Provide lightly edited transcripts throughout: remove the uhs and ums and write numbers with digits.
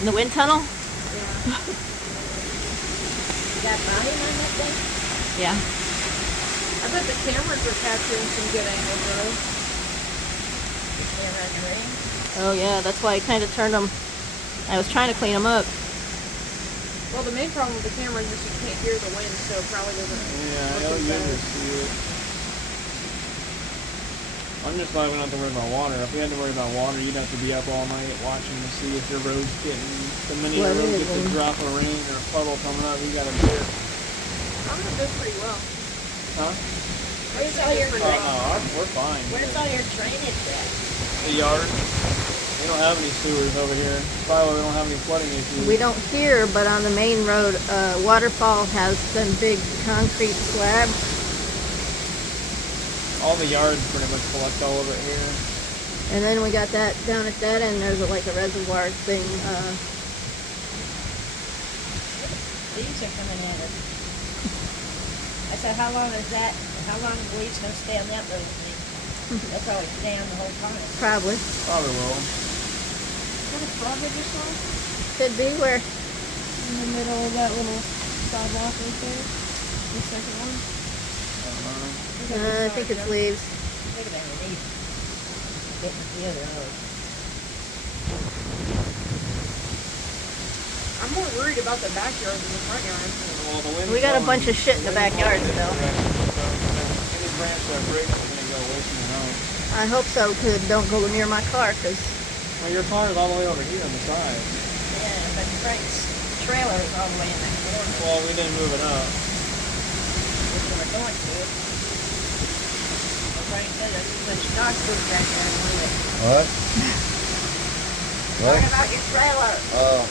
In the wind tunnel? Yeah. You got volume on that thing? Yeah. I bet the cameras are capturing some good angles though. The camera in the rain? Oh yeah, that's why I kind of turned them. I was trying to clean them up. Well, the main problem with the camera is you can't hear the wind, so it probably doesn't. Yeah, I know you can see it. I'm just glad we don't have to worry about water. If we had to worry about water, you'd have to be up all night watching to see if your road's getting, the minute your road gets a drop of rain or a puddle coming up, you gotta do it. I'm gonna do pretty well. Huh? Where's all your We're fine. Where's all your drainage at? The yard. We don't have any sewers over here. Probably we don't have any flooding issues. We don't here, but on the main road, Waterfall has them big concrete slabs. All the yards pretty much collect all of it here. And then we got that down at that end. There's like a reservoir thing. Leaves are coming at us. I said, how long is that? How long are the leaves going to stay on that little thing? They'll probably stay on the whole time. Probably. Probably will. Is that a frog I just saw? Could be where. In the middle of that little sidewalk right there. The second one. I think it's leaves. Look at that relief. Getting the other road. I'm more worried about the backyard than the front yard. Well, the wind's We got a blowing- bunch of shit in the backyard still. Any branch that breaks is going to go away from your house. I hope so, because don't go near my car, because Well, your car is all the way over here on the side. Yeah, but Frank's trailer is all the way in that corner. Well, we didn't move it up. Which we're going to. Well, Frank said there's too much dog food back there to move it. What? Talking about your trailer. Oh.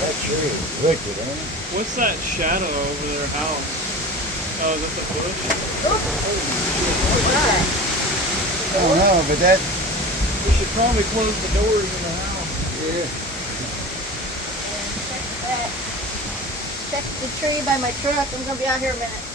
That tree is wicked, ain't it? What's that shadow over their house? Oh, is that the bush? I don't know, but that... We should probably close the doors in the house. Yeah. And check that. check the tree by my truck. I'm going to be out here a minute.